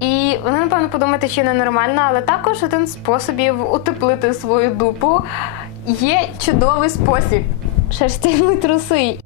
І вони, напевно, подумаєте, чи ненормально, але також один з способів утеплити свою дупу є чудовий спосіб шерстяні труси.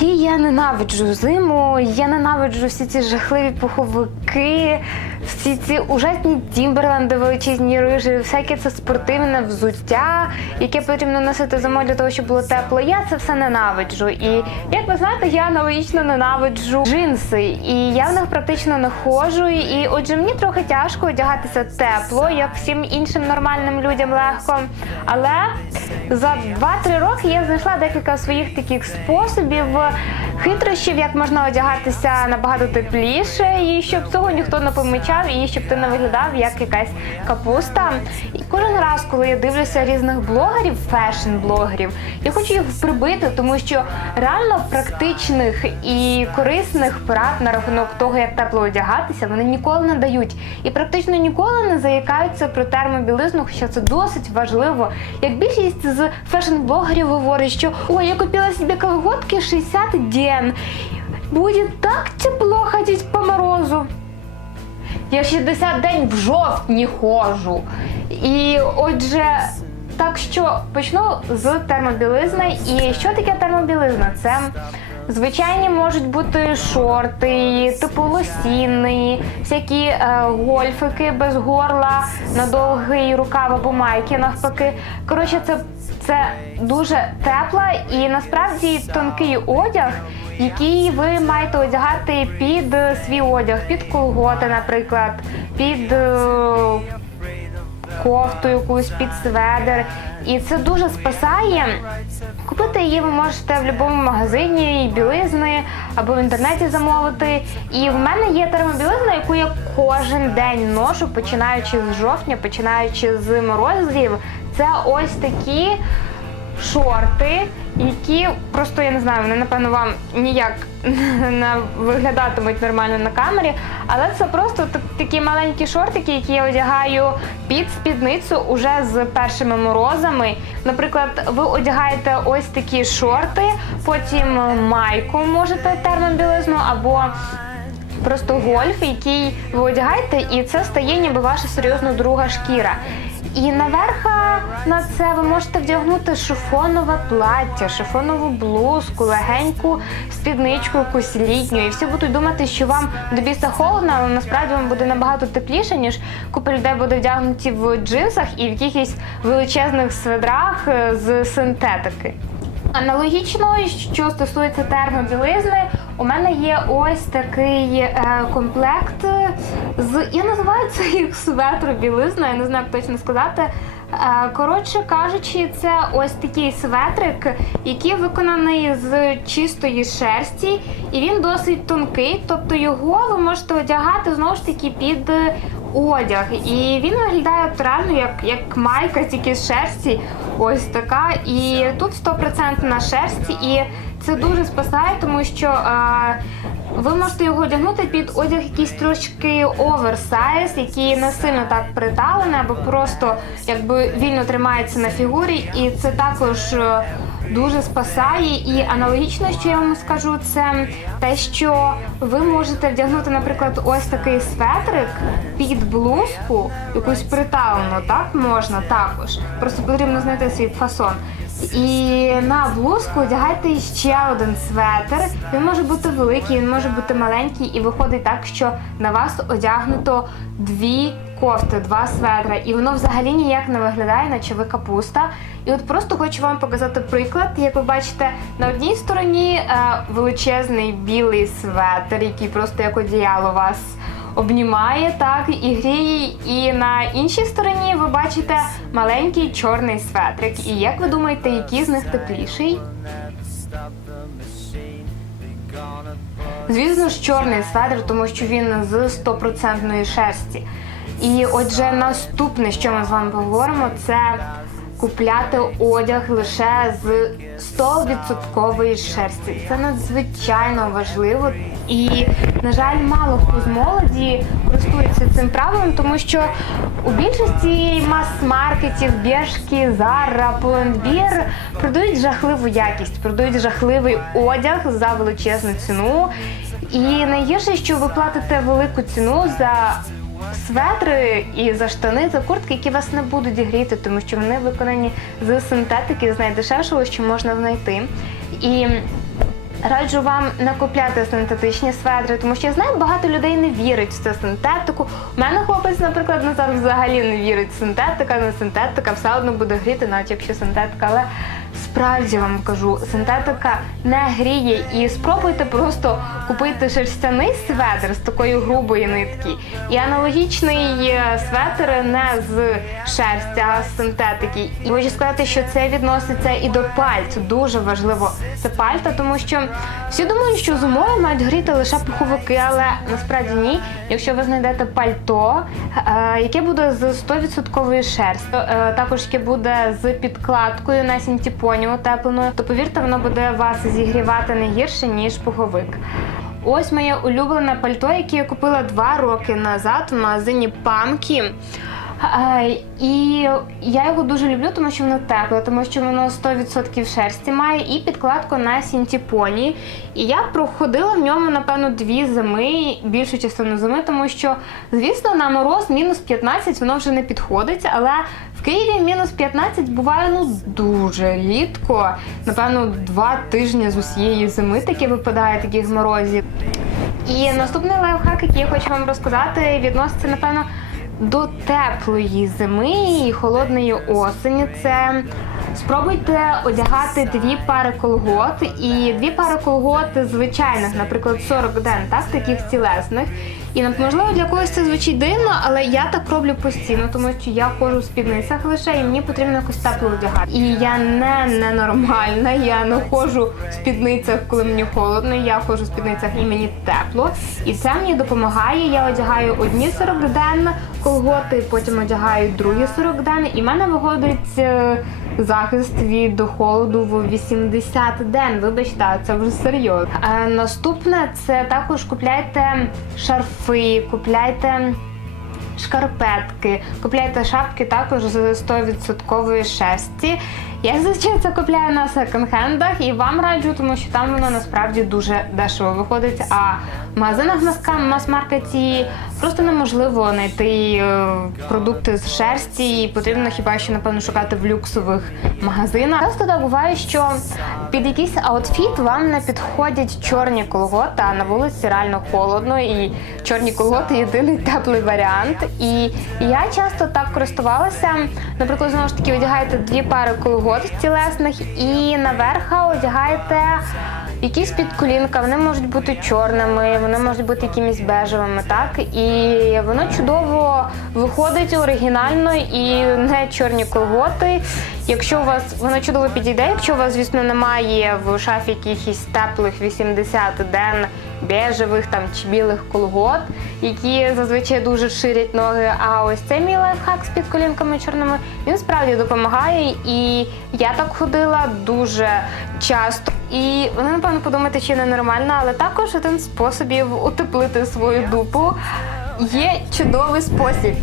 І я ненавиджу зиму, я ненавиджу всі ці жахливі пуховики, всі ці ужасні тімберленди, величезні рижі, всяке це спортивне взуття, яке потрібно носити зимою для того, щоб було тепло. Я це все ненавиджу. І як ви знаєте, я аналогічно ненавиджу джинси, і я в них практично не ходжу. І отже, мені трохи тяжко одягатися тепло, як всім іншим нормальним людям легко. Але за 2-3 роки я знайшла декілька своїх таких способів, хитрощів, як можна одягатися набагато тепліше, і щоб цього ніхто не помічав, і щоб ти не виглядав як якась капуста. І кожен раз, коли я дивлюся різних блогерів, фешн-блогерів, я хочу їх прибити, тому що реально практичних і корисних порад на рахунок того, як тепло одягатися, вони ніколи не дають. І практично ніколи не заїкаються про термобілизну, хоча це досить важливо. Як більшість з фешн-блогерів говорить, що ой, я купила собі колготки 60 ден. Буде так тепло ходить по морозу. Я 60 день в жовтні ходжу. І отже, так що почну з термобілизни. І що таке термобілизна? Це звичайні можуть бути шорти, типу лосіни, всякі е, гольфики без горла, на довгий рукав або майки навпаки. Коротше, це, це дуже тепла і насправді тонкий одяг, який ви маєте одягати під свій одяг, під колготи, наприклад, під е, кофту якусь під сведер. І це дуже спасає. Купити її ви можете в будь-якому магазині і білизни або в інтернеті замовити. І в мене є термобілизна, яку я кожен день ношу, починаючи з жовтня, починаючи з морозів. Це ось такі шорти, які просто я не знаю, вони напевно вам ніяк не виглядатимуть нормально на камері, але це просто такі маленькі шортики, які я одягаю під спідницю уже з першими морозами. Наприклад, ви одягаєте ось такі шорти, потім майку можете термобілизну або просто гольф, який ви одягаєте, і це стає ніби ваша серйозно друга шкіра. І наверха на це ви можете вдягнути шифонове плаття, шифонову блузку, легеньку спідничку, якусь літню. І всі будуть думати, що вам до біса холодно, але насправді вам буде набагато тепліше, ніж купа людей буде вдягнуті в джинсах і в якихось величезних сведрах е, з синтетики. Аналогічно, що стосується термобілизни, у мене є ось такий е, комплект з я називаю це їх светробілизна, я не знаю, як точно сказати. Е, коротше кажучи, це ось такий светрик, який виконаний з чистої шерсті, і він досить тонкий, тобто його ви можете одягати знову ж таки під одяг. І він виглядає реально як, як майка, тільки з шерсті. Ось така. І тут 100% на шерсті, і це дуже спасає, тому що е, ви можете його одягнути під одяг якийсь трошки оверсайз, який не сильно так приталений, або просто якби вільно тримається на фігурі, і це також. е, Дуже спасає і аналогічно, що я вам скажу, це те, що ви можете вдягнути, наприклад, ось такий светрик під блузку, якусь приталену, так можна також. Просто потрібно знайти свій фасон. І на блузку одягайте ще один светр. Він може бути великий, він може бути маленький, і виходить так, що на вас одягнуто дві кофти, два светра, і воно взагалі ніяк не виглядає, наче ви капуста. І от просто хочу вам показати приклад. Як ви бачите, на одній стороні е, величезний білий светр, який просто як одіяло вас обнімає, так і гріє. І на іншій стороні ви бачите маленький чорний светрик. І як ви думаєте, який з них тепліший? Звісно ж, чорний светр, тому що він з стопроцентної шерсті. І отже, наступне, що ми з вами поговоримо, це купляти одяг лише з 100% шерсті. Це надзвичайно важливо. І, на жаль, мало хто з молоді користується цим правилом, тому що у більшості мас-маркетів, Бершки, Zara, Pull&Bear продають жахливу якість, продають жахливий одяг за величезну ціну. І найгірше, що ви платите велику ціну за светри і за штани, за куртки, які вас не будуть гріти, тому що вони виконані з синтетики, з найдешевшого, що можна знайти. І раджу вам накупляти синтетичні светри, тому що я знаю, багато людей не вірить в цю синтетику. У мене хлопець, наприклад, Назар взагалі не вірить в синтетика, не синтетика, все одно буде гріти, навіть якщо синтетика, але справді вам кажу, синтетика не гріє. І спробуйте просто купити шерстяний светр з такої грубої нитки. І аналогічний е, светр не з шерсті, а з синтетики. І хочу сказати, що це відноситься і до пальцю. Дуже важливо це пальта, тому що всі думають, що зимою мають гріти лише пуховики, але насправді ні. Якщо ви знайдете пальто, е, яке буде з 100% шерсті, е, також яке буде з підкладкою на синтепоні утепленою, то повірте, воно буде вас зігрівати не гірше ніж пуховик. Ось моє улюблене пальто, яке я купила два роки назад в магазині Памкі. Е, І я його дуже люблю, тому що воно тепле, тому що воно 100% шерсті має і підкладку на сінтіпоні. І я проходила в ньому, напевно, дві зими, більшу частину зими, тому що, звісно, на мороз мінус 15 воно вже не підходить, але Києві мінус 15 буває ну дуже рідко. Напевно, два тижні з усієї зими таке випадає таких морозів. І наступний лайфхак, який я хочу вам розказати, відноситься, напевно, до теплої зими і холодної осені. Це спробуйте одягати дві пари колгот і дві пари колгот звичайних, наприклад, 40 ден, так, таких цілесних. І можливо для когось це звучить дивно, але я так роблю постійно, тому що я ходжу в спідницях лише і мені потрібно якось тепло одягати. І я не ненормальна, я не ходжу в спідницях, коли мені холодно. Я ходжу в спідницях і мені тепло. І це мені допомагає. Я одягаю одні 40 ден колготи, потім одягаю другі 40 ден, і в мене виходить. Захист від холоду в 80 ден. Вибачте, це вже серйозно. Е, наступне це також купляйте шарфи, купляйте шкарпетки, купляйте шапки також з 100% шерсті. Я зазвичай це купляю на секонд-хендах і вам раджу, тому що там воно насправді дуже дешево виходить. А в магазинах на мас-маркеті просто неможливо знайти е, продукти з шерсті, і потрібно хіба що напевно шукати в люксових магазинах. Часто так буває, що під якийсь аутфіт вам не підходять чорні колготи, а на вулиці реально холодно, і чорні колготи єдиний теплий варіант. І я часто так користувалася. Наприклад, знову ж таки одягаєте дві пари колгот тілесних і наверха одягаєте. Якісь підколінка, вони можуть бути чорними, вони можуть бути якимись бежевими, так? І воно чудово виходить оригінально і не чорні колготи. Якщо у вас воно чудово підійде, якщо у вас, звісно, немає в шафі якихось теплих 80 ден бежевих там чи білих колгот, які зазвичай дуже ширять ноги. А ось цей мій лайфхак з підколінками чорними він справді допомагає. І я так ходила дуже часто. І ви напевно подумаєте, чи не нормально, але також один з способів утеплити свою дупу. Є чудовий спосіб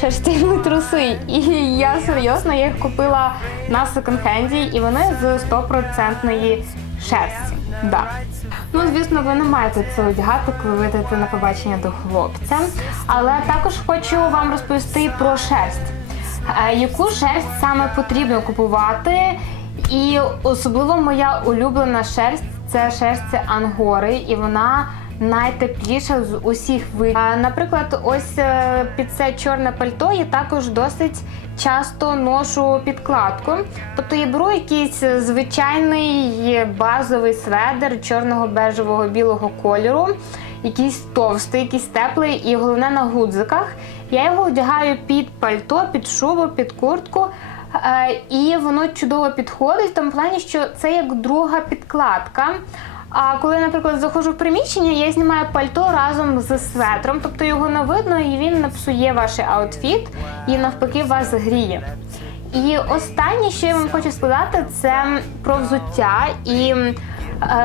шерстяні труси. І я серйозно я їх купила на секонд-хенді, і вони з 100% шерсті. Да. Ну, звісно, ви не маєте це одягати, коли ви йдете на побачення до хлопця. Але також хочу вам розповісти про шерсть. Е, Яку шерсть саме потрібно купувати? І особливо моя улюблена шерсть це шерсть ангори, і вона найтепліша з усіх видів. Наприклад, ось е, під це чорне пальто я також досить часто ношу підкладку. Тобто я беру якийсь звичайний базовий сведер чорного бежевого білого кольору. Якийсь товстий, якийсь теплий, і головне на гудзиках. Я його одягаю під пальто, під шубу, під куртку. Е, І воно чудово підходить в тому плані, що це як друга підкладка. А коли, наприклад, заходжу в приміщення, я знімаю пальто разом з светром, тобто його не видно і він не псує ваш аутфіт і навпаки вас гріє. І останнє, що я вам хочу сказати, це про взуття. І е,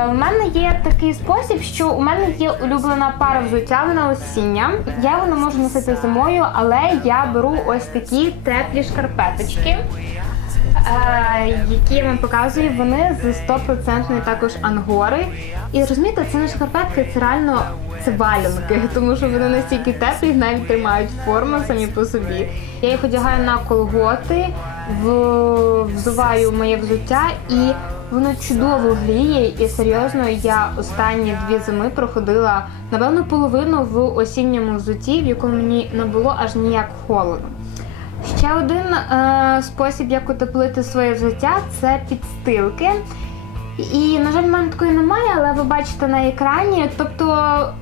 в мене є такий спосіб, що у мене є улюблена пара взуття, вона осіння. Я його не можу носити зимою, але я беру ось такі теплі шкарпеточки. Які я вам показую, вони з 100% також ангори. І розумієте, це не шкарпетки, це реально це валянки, тому що вони настільки теплі, навіть тримають форму самі по собі. Я їх одягаю на колготи, в- взуваю моє взуття і воно чудово гріє. І серйозно, я останні дві зими проходила напевно половину в осінньому взутті, в якому мені не було аж ніяк холодно. Ще один е, спосіб, як утеплити своє взуття, це підстилки. І, на жаль, в мене такої немає, але ви бачите на екрані. Тобто,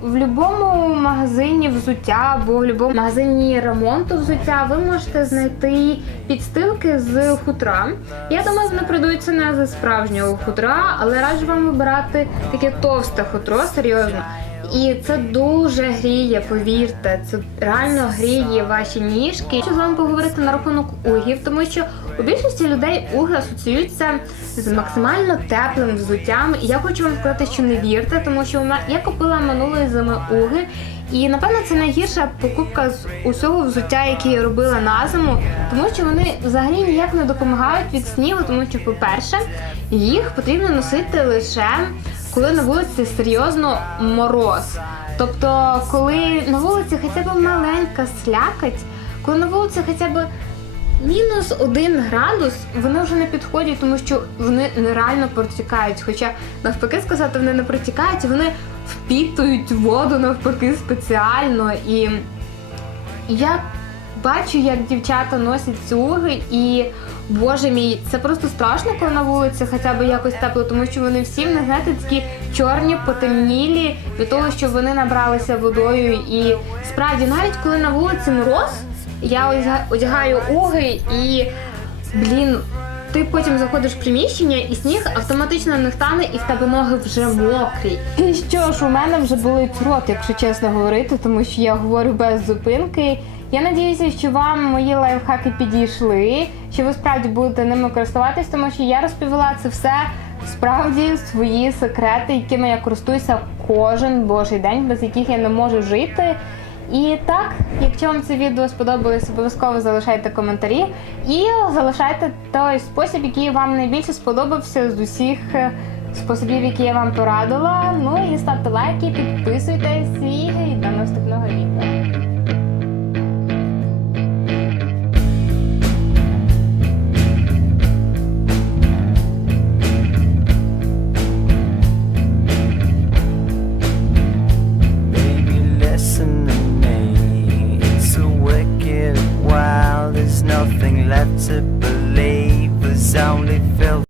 в будь-якому магазині взуття або в будь-якому магазині ремонту взуття ви можете знайти підстилки з хутра. Я думаю, вони продаються не зі справжнього хутра, але раджу вам вибирати таке товсте хутро, серйозно. І це дуже гріє, повірте, це реально гріє ваші ніжки. Хочу з вами поговорити на рахунок угів, тому що у більшості людей уги асоціюються з максимально теплим взуттям. Я хочу вам сказати, що не вірте, тому що мене я купила минулої зими уги. І напевно це найгірша покупка з усього взуття, яке я робила на зиму, тому що вони взагалі ніяк не допомагають від снігу, тому що, по-перше, їх потрібно носити лише коли на вулиці серйозно мороз. Тобто, коли на вулиці хоча б маленька слякоть, коли на вулиці хоча б мінус один градус, вони вже не підходять, тому що вони нереально протікають. Хоча навпаки сказати, вони не протікають, вони впітують воду навпаки спеціально. І я бачу, як дівчата носять цуги, і боже мій, це просто страшно, коли на вулиці хоча б якось тепло, тому що вони всі не знаєте такі чорні, потемнілі від того, що вони набралися водою. І справді, навіть коли на вулиці мороз, я одяга- одягаю уги і блін. Ти потім заходиш в приміщення, і сніг автоматично не тане, і в тебе ноги вже мокрі. І що ж, у мене вже болить рот, якщо чесно говорити, тому що я говорю без зупинки. Я надіюся, що вам мої лайфхаки підійшли, що ви справді будете ними користуватись, тому що я розповіла це все справді свої секрети, якими я користуюся кожен божий день, без яких я не можу жити. І так, якщо вам це відео сподобалось, обов'язково залишайте коментарі і залишайте той спосіб, який вам найбільше сподобався з усіх е, способів, які я вам порадила. Ну і ставте лайки, підписуйтесь і.